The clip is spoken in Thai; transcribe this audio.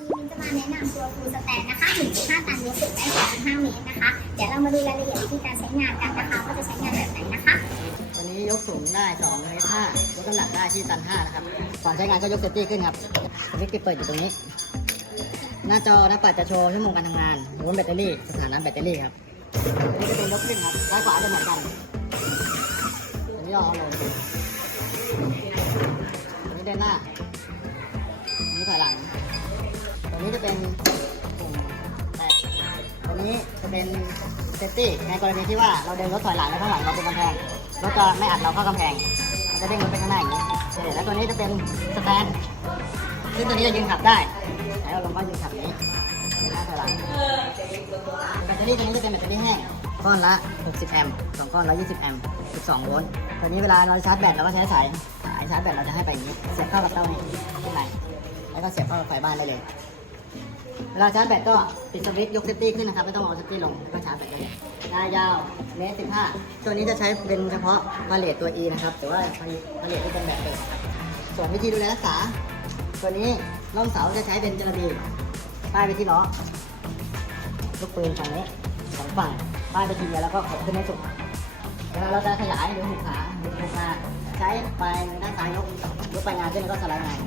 วันนี้มินจะมาแนะนำตัวฟูสแตนนะคะ1.5ตันยกสูงได้35เมตรนะคะ เดี๋ยวเรามาดูรายละเอียดวิธีการใช้งานกันนะคะว่าจะใช้งานแบบไหนนะคะตัวนี้ยกสูงได้2เมตร5ยกน้ำหนักได้ที่ตัน5นะครับก่อนใช้งานก็ยกเซฟตี้ขึ้นครับสวิตช์เปิดอยู่ตรงนี้ หน้าจอหน้าปัดจะโชว์ชั่วโมงการทำงานโวลต์แบตเตอรี่สถานะแบตเตอรี่ครับนี้จะเป็นยกขึ้นครับซ้ายขวาจะเหมือนกันตัวนี้เอาลงตัวนี้เดินหน้าตัวนี้ถอยหลัง นี้จะเป็นปุ่มแตะตัวนี้จะเป็นเซฟตี้ในกรณีที่ว่าเราเดินรถถอยหลังแล้วข้างหลังเราเป็นกำแพงรถจะไม่อัดเราเข้ากำแพงมันจะเด้งรถไปข้างหน้าอย่างนี้แล้วตัวนี้จะเป็นสแตนซึ่งตัวนี้จะยืนขับได้แล้วเราลงก็ยืนขับนี้เดินหน้าถอยหลังแบตเตอรี่ตัวนี้จะเป็นแบตเตอรี่แห้งก้อนละ 60 แอมป์สองก้อนละ20 แอมป์12 โวลต์ตัวนี้เวลาเราชาร์จแบตเราก็ใช้สาย สายชาร์จแบตเราจะให้ไปอย่างนี้ เสียบเข้ากับเต้านี้ข้างในแล้วก็เสียบเข้ากับไฟบ้านได้เลย เวลาชาร์จแบตก็ปิดสวิตช์ยกเซฟตี้ขึ้นนะครับ ไม่ต้องเอาเซฟตี้ลงแล้วก็ชาร์จแบตได้เลยหน้ายาวเมตรสิบห้าตัวนี้จะใช้เป็นเฉพาะพาเลตตัว E นะครับแต่ว่าพาเลตที่เป็นแบบเดิมส่วนวิธีดูแลรักษา ตัวนี้ร่องเสาจะใช้เป็นจระบีป้ายไปที่ล้อลูกปืนฝั่งนี้สองฝั่งป้ายไปทีเดียวแล้วก็ขดขึ้นให้สุดเวลาเราจะขยายหรือหุบขาหรือหุบมาใช้ปลายด้านซ้ายยกยกไปงานขึ้นแล้วก็สไลด์งาน